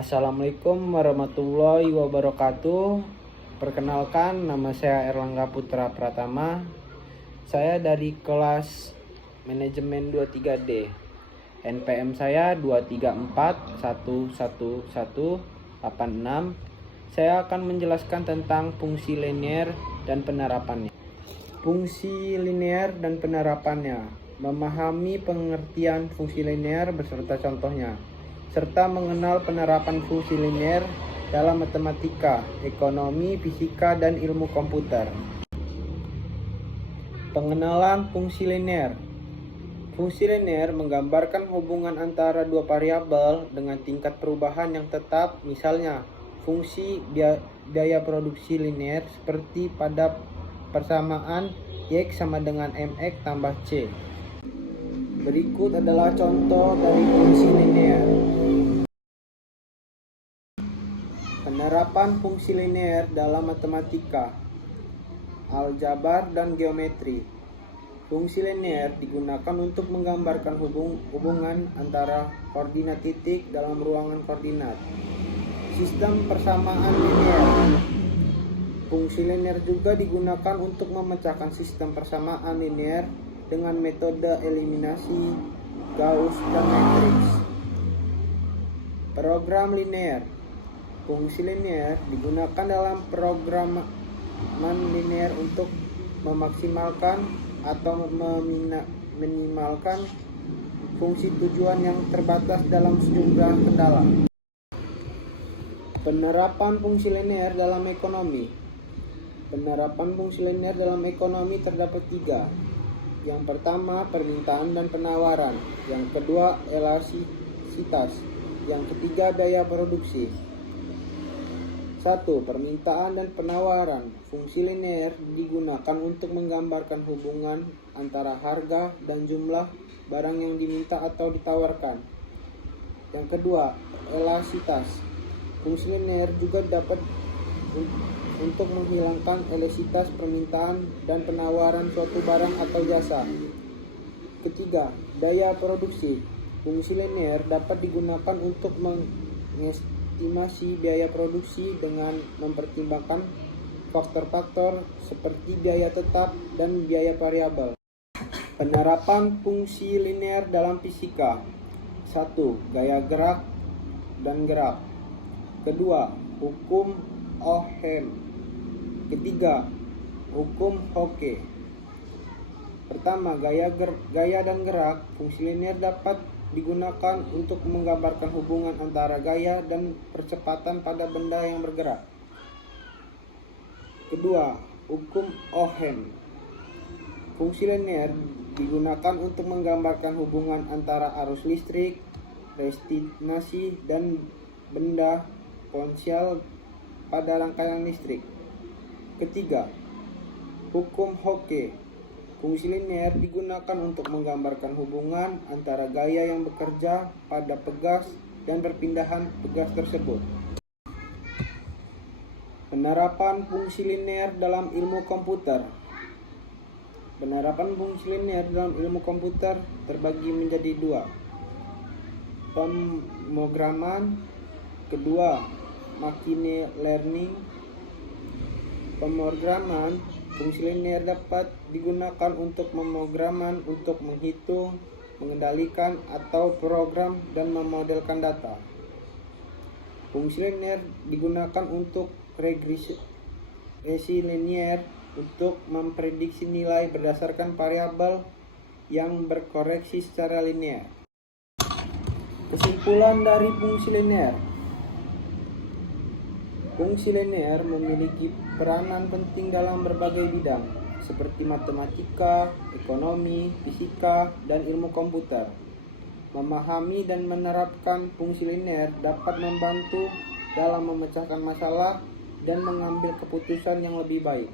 Assalamualaikum warahmatullahi wabarakatuh. Perkenalkan, nama saya Erlangga Putra Pratama. Saya dari kelas manajemen 23D. NPM saya 234111186. Saya akan menjelaskan tentang fungsi linear dan penerapannya. Fungsi linear dan penerapannya: memahami pengertian fungsi linear beserta contohnya, serta mengenal penerapan fungsi linear dalam matematika, ekonomi, fisika, dan ilmu komputer. Pengenalan fungsi linear. Fungsi linear menggambarkan hubungan antara dua variabel dengan tingkat perubahan yang tetap, misalnya fungsi biaya produksi linear seperti pada persamaan Y sama dengan MX tambah C. Berikut adalah contoh dari fungsi linear. Penerapan fungsi linear dalam matematika, aljabar, dan geometri. Fungsi linear digunakan untuk menggambarkan hubungan antara koordinat titik dalam ruangan koordinat. Sistem persamaan linear. Fungsi linear juga digunakan untuk memecahkan sistem persamaan linear dengan metode eliminasi, Gauss, dan matriks. Program linear. Fungsi linear digunakan dalam programan linear untuk memaksimalkan atau meminimalkan fungsi tujuan yang terbatas dalam sejumlah kendala. Penerapan fungsi linear dalam ekonomi. Penerapan fungsi linear dalam ekonomi terdapat 3. Yang pertama, permintaan dan penawaran. Yang kedua, elastisitas. Yang ketiga, daya produksi. 1. Permintaan dan penawaran. Fungsi linear digunakan untuk menggambarkan hubungan antara harga dan jumlah barang yang diminta atau ditawarkan. Yang kedua, elastisitas. Fungsi linear juga dapat untuk menghilangkan elastisitas permintaan dan penawaran suatu barang atau jasa. Ketiga, daya produksi. Fungsi linear dapat digunakan untuk mengestimasi biaya produksi dengan mempertimbangkan faktor-faktor seperti biaya tetap dan biaya variabel. Penerapan fungsi linear dalam fisika. 1. Gaya gerak dan gerak. Kedua, hukum Ohm. Ketiga, hukum Hooke. Pertama, gaya dan gerak. Fungsi linear dapat digunakan untuk menggambarkan hubungan antara gaya dan percepatan pada benda yang bergerak. Kedua, hukum Ohm. Fungsi linear digunakan untuk menggambarkan hubungan antara arus listrik, resistasi, dan benda potensial pada rangkaian listrik. Ketiga, hukum Hooke. Fungsi linear digunakan untuk menggambarkan hubungan antara gaya yang bekerja pada pegas dan perpindahan pegas tersebut. Penerapan fungsi linear dalam ilmu komputer. Penerapan fungsi linear dalam ilmu komputer terbagi menjadi 2. Pemrograman. Kedua, machine learning. Pemrograman. Fungsi linear dapat digunakan untuk pemrograman untuk menghitung, mengendalikan, atau program dan memodelkan data. Fungsi linear digunakan untuk regresi linear untuk memprediksi nilai berdasarkan variabel yang berkoreksi secara linear. Kesimpulan dari fungsi linear. Fungsi linear memiliki peranan penting dalam berbagai bidang, seperti matematika, ekonomi, fisika, dan ilmu komputer. Memahami dan menerapkan fungsi linear dapat membantu dalam memecahkan masalah dan mengambil keputusan yang lebih baik.